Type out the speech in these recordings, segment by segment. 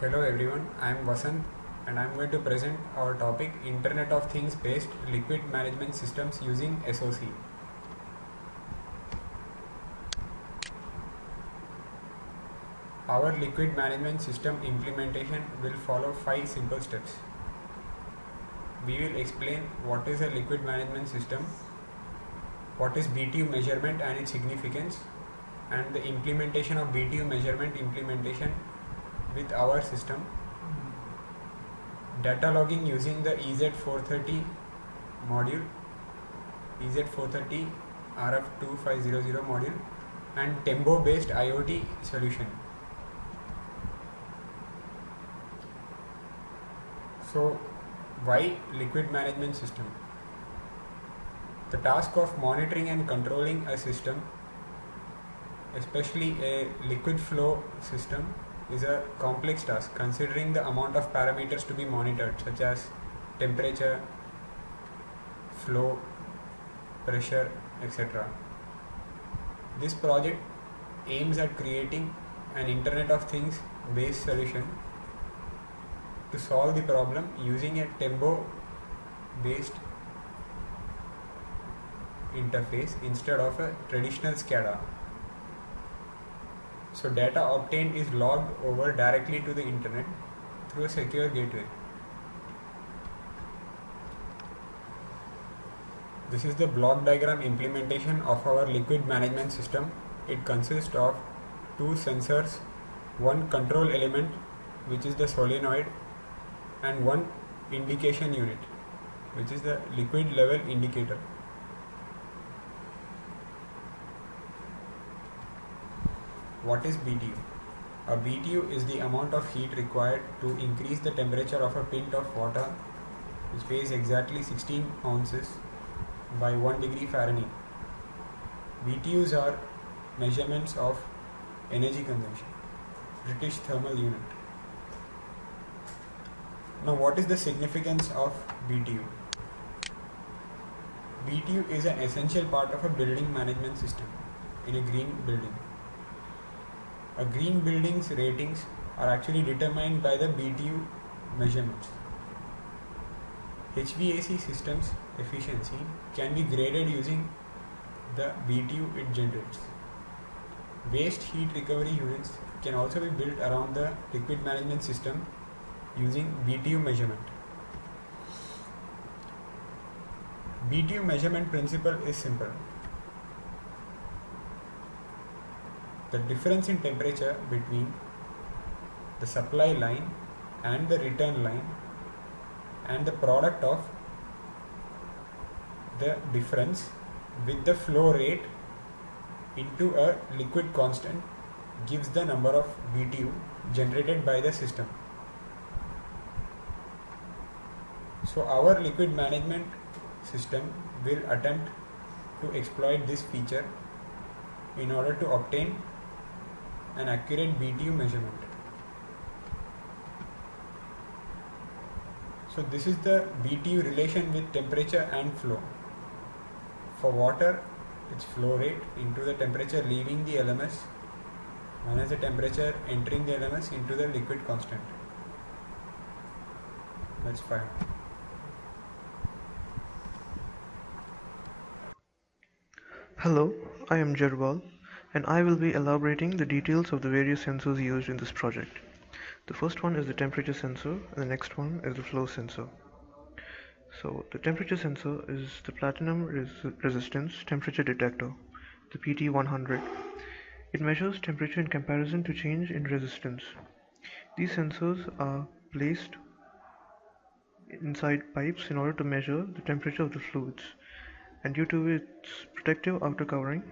Hello everyone, I am Vasant and I am going to present our topic Internet of Things based liquid management systems using SOC. Our liquid management system implementation will follow 5 simple steps. We will explain what is a liquid management system, what is BTU measurement and its significance, and the implementation of BTU measurement implementation with our system, data logging using the EZ430 module, EZ430 RF2500 module, and Tembo based IoT solution. So, why liquid management system? The task of monitoring and controlling a system, especially a liquid flow system, is a complex task considering the amount of parameters to be monitored, such as temperature, flow, pressure, etc. This project aims at creating an Internet of Things based solution to solve the problem using a Tembo based interface instead of a traditional SCADA. So data obtained is logged over directly to the internet through a secure gateway. This is the block diagram implementation of our liquid management system. It consists of two sensors, one control element which is the solenoid, and one indication unit which is the liquid level indicator. What is BTU? A BTU is the amount of heat required to increase the temperature of a pint of water which weighs exactly 16 ounces by 1 degree Fahrenheit. BTUs are measurements of energy consumption, British thermal unit. Now, what is the significance of BTU? BTU is an essential part of a building management system in a green building. A green building's ratings are actually determined by the BTU measurements. HVAC systems efficiency can be graded using the BTU it generates. Waste heat recovery units can also be built around the liquid management system using BTU measurement. BTU measurement principle is simple. The difference in temperature between the supply line and the return line and the product of the difference with the flow rate into a liquid constant gives the number of BTU generated by the system. So our liquid management system will attempt to exploit this feature in order to obtain an accurate BTU measurement. So this is the BTU relation with temperature and flow. For water, it's flow rate into the temperature leaving the LMS minus the temperature entering the LMS into the liquid constant. That's fine. Hello, I am Jerwal, and I will be elaborating the details of the various sensors used in this project. The first one is the temperature sensor, and the next one is the flow sensor. So, the temperature sensor is the platinum resistance temperature detector, the PT100. It measures temperature in comparison to change in resistance. These sensors are placed inside pipes in order to measure the temperature of the fluids, and due to its protective outer covering,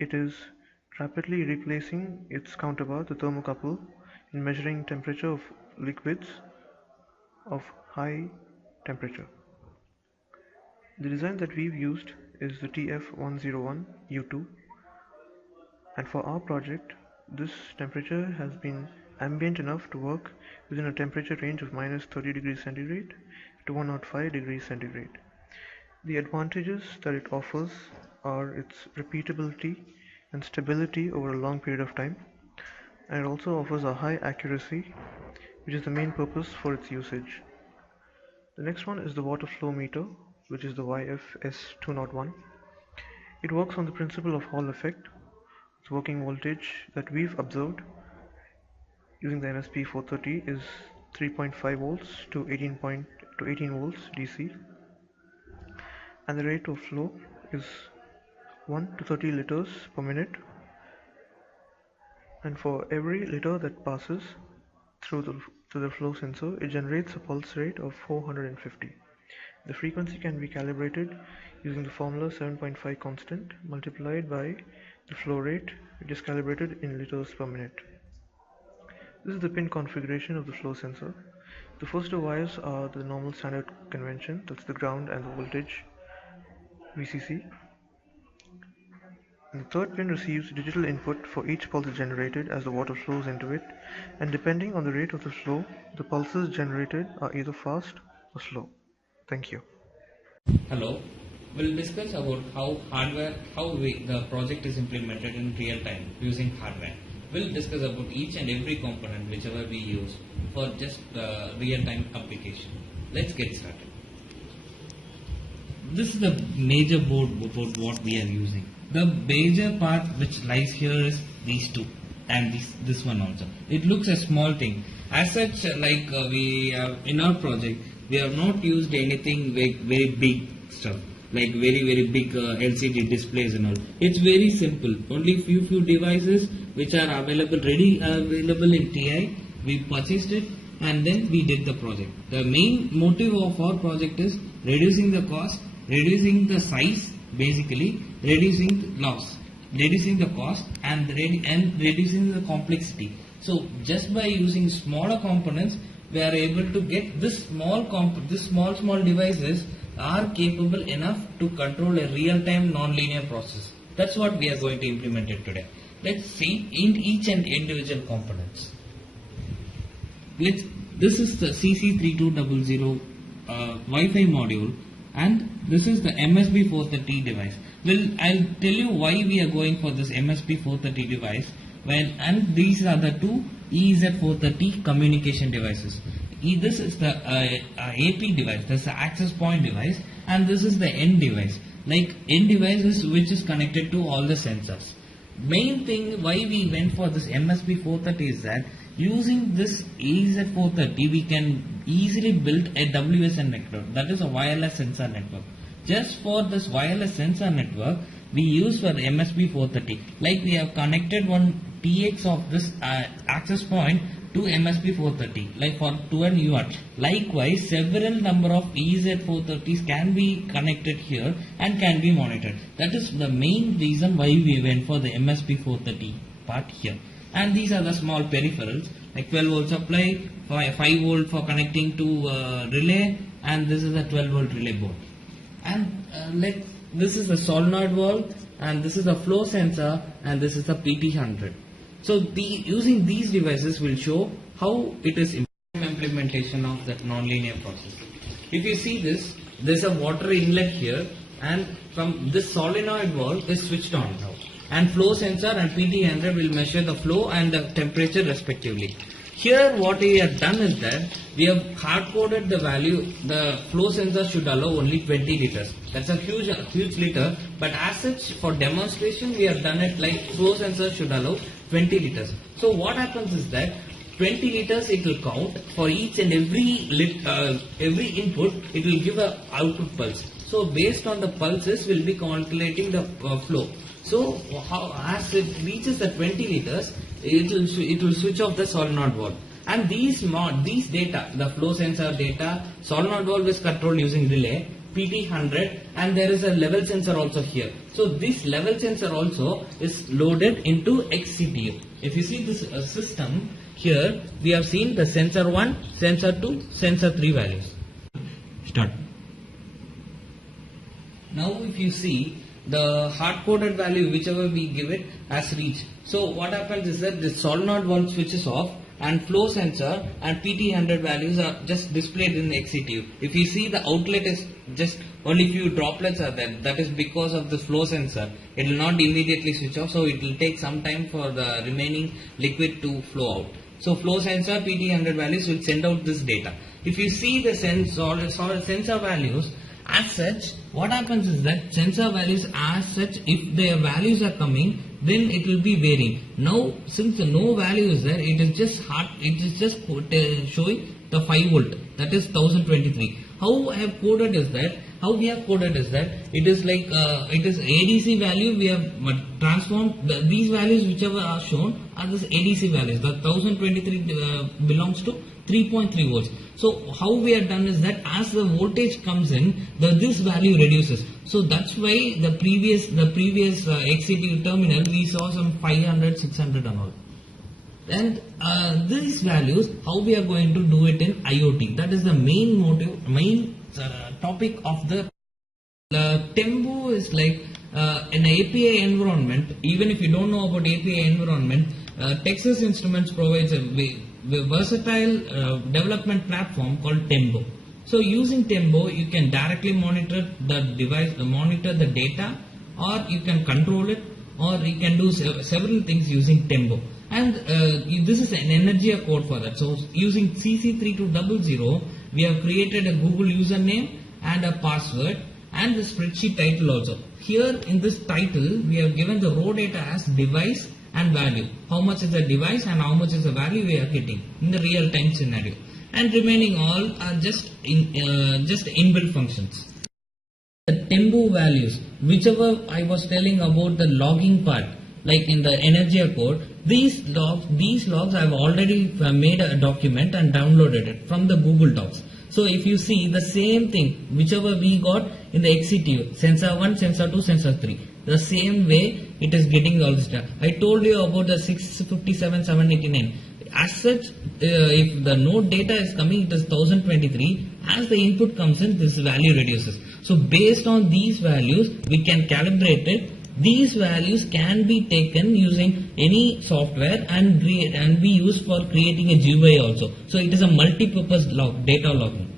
it is rapidly replacing its counterpart, the thermocouple, in measuring temperature of liquids of high temperature. The design that we've used is the TF101U2, and for our project, this temperature has been ambient enough to work within a temperature range of minus 30 degrees centigrade to 105 degrees centigrade. The advantages that it offers are its repeatability and stability over a long period of time, and it also offers a high accuracy which is the main purpose for its usage. The next one is the water flow meter, which is the YFS201. It works on the principle of Hall effect. Its working voltage that we've observed using the MSP 430 is 3.5 volts to 18 volts DC, and the rate of flow is 1 to 30 liters per minute, and for every liter that passes through the flow sensor, it generates a pulse rate of 450. The frequency can be calibrated using the formula 7.5 constant multiplied by the flow rate, which is calibrated in liters per minute. This is the pin configuration of the flow sensor. The first two wires are the normal standard convention, that's the ground and the voltage VCC. And the third pin receives digital input for each pulse generated as the water flows into it, and depending on the rate of the flow, the pulses generated are either fast or slow. Thank you. Hello. We'll discuss about how the project is implemented in real time using hardware. We'll discuss about each and every component whichever we use for just real time application. Let's get started. This is the major board about what we are using. The major part which lies here is these two and this one also. It looks a small thing. As such, we have in our project, we have not used anything very big stuff like very big LCD displays and all. It's very simple. Only few devices which are available in TI. We purchased it and then we did the project. The main motive of our project is reducing the cost, reducing the size, basically reducing the loss, reducing the cost and reducing the complexity. So just by using smaller components, we are able to get this small devices are capable enough to control a real-time non-linear process. That's what we are going to implement it today. Let's see in each and individual components. This is the CC3200 Wi-Fi module, and this is the MSP430 device. I'll tell you why we are going for this MSP430 device. And these are the two EZ430 communication devices. This is the AP device, that's the access point device, and this is the end device. Like end device is which is connected to all the sensors. Main thing why we went for this MSP430 is that using this EZ430 we can easily build a WSN network, that is a wireless sensor network. Just for this wireless sensor network we use for MSP430. Like we have connected one TX of this access point to MSP430, like for to an UART. Likewise, several number of EZ430s can be connected here and can be monitored. That is the main reason why we went for the MSP430 part here. And these are the small peripherals, like 12 volt supply, 5 volt for connecting to relay, and this is a 12 volt relay board. And this is the solenoid valve, and this is the flow sensor, and this is the PT100. So using these devices will show how it is implementation of that nonlinear process. If you see this, there is a water inlet here, and from this solenoid valve is switched on now. And flow sensor and PT100 will measure the flow and the temperature respectively. Here what we have done is that we have hard-coded the value. The flow sensor should allow only 20 liters. That's a huge liter, but as such for demonstration we have done it like flow sensor should allow 20 liters. So what happens is that 20 liters it will count for each and every input. It will give a output pulse. So based on the pulses we'll be calculating the flow. So as it reaches the 20 liters, it will switch off the solenoid valve. And these data, the flow sensor data, solenoid valve is controlled using relay, PT100, and there is a level sensor also here. So this level sensor also is loaded into XCTU. If you see this system here, we have seen the sensor 1, sensor 2, sensor 3 values. Start. Now if you see, the hard-coded value whichever we give it has reached. So what happens is that the solenoid valve switches off and flow sensor and PT100 values are just displayed in XCTU. If you see, the outlet is just only few droplets are there. That is because of the flow sensor. It will not immediately switch off, so it will take some time for the remaining liquid to flow out. So flow sensor PT100 values will send out this data. If you see the sensor values as such, what happens is that sensor values as such, if their values are coming, then it will be varying. Now since the no value is there, it is just showing the 5 volt, that is 1023. How we have coded is that it is like it is ADC value. We have transformed these values whichever are shown are this ADC values. The 1023 belongs to 3.3 volts. So how we have done is that as the voltage comes in, this value reduces. So that's why the previous XCTU terminal we saw some 500, 600 and all. And these values, how we are going to do it in IoT. That is the main topic of the Tembo is like an API environment. Even if you don't know about API environment, Texas Instruments provides a versatile development platform called Tembo. So using Tembo, you can directly monitor the device, monitor the data, or you can control it, or you can do several things using Tembo. And this is an energy code for that. So using CC3200, we have created a Google username and a password and the spreadsheet title also. Here in this title, we have given the raw data as device and value. How much is the device and how much is the value we are getting in the real time scenario. And remaining all are just inbuilt functions. The Tembo values, whichever I was telling about the logging part, like in the Energia code, these logs I have already made a document and downloaded it from the Google Docs. So if you see the same thing, whichever we got in the XCTU, sensor 1, sensor 2, sensor 3, the same way it is getting all this data. I told you about the 657, 789. As such, if the node data is coming, it is 1023. As the input comes in, this value reduces. So based on these values, we can calibrate it. These values can be taken using any software and be used for creating a GUI also. So it is a multi-purpose data logging.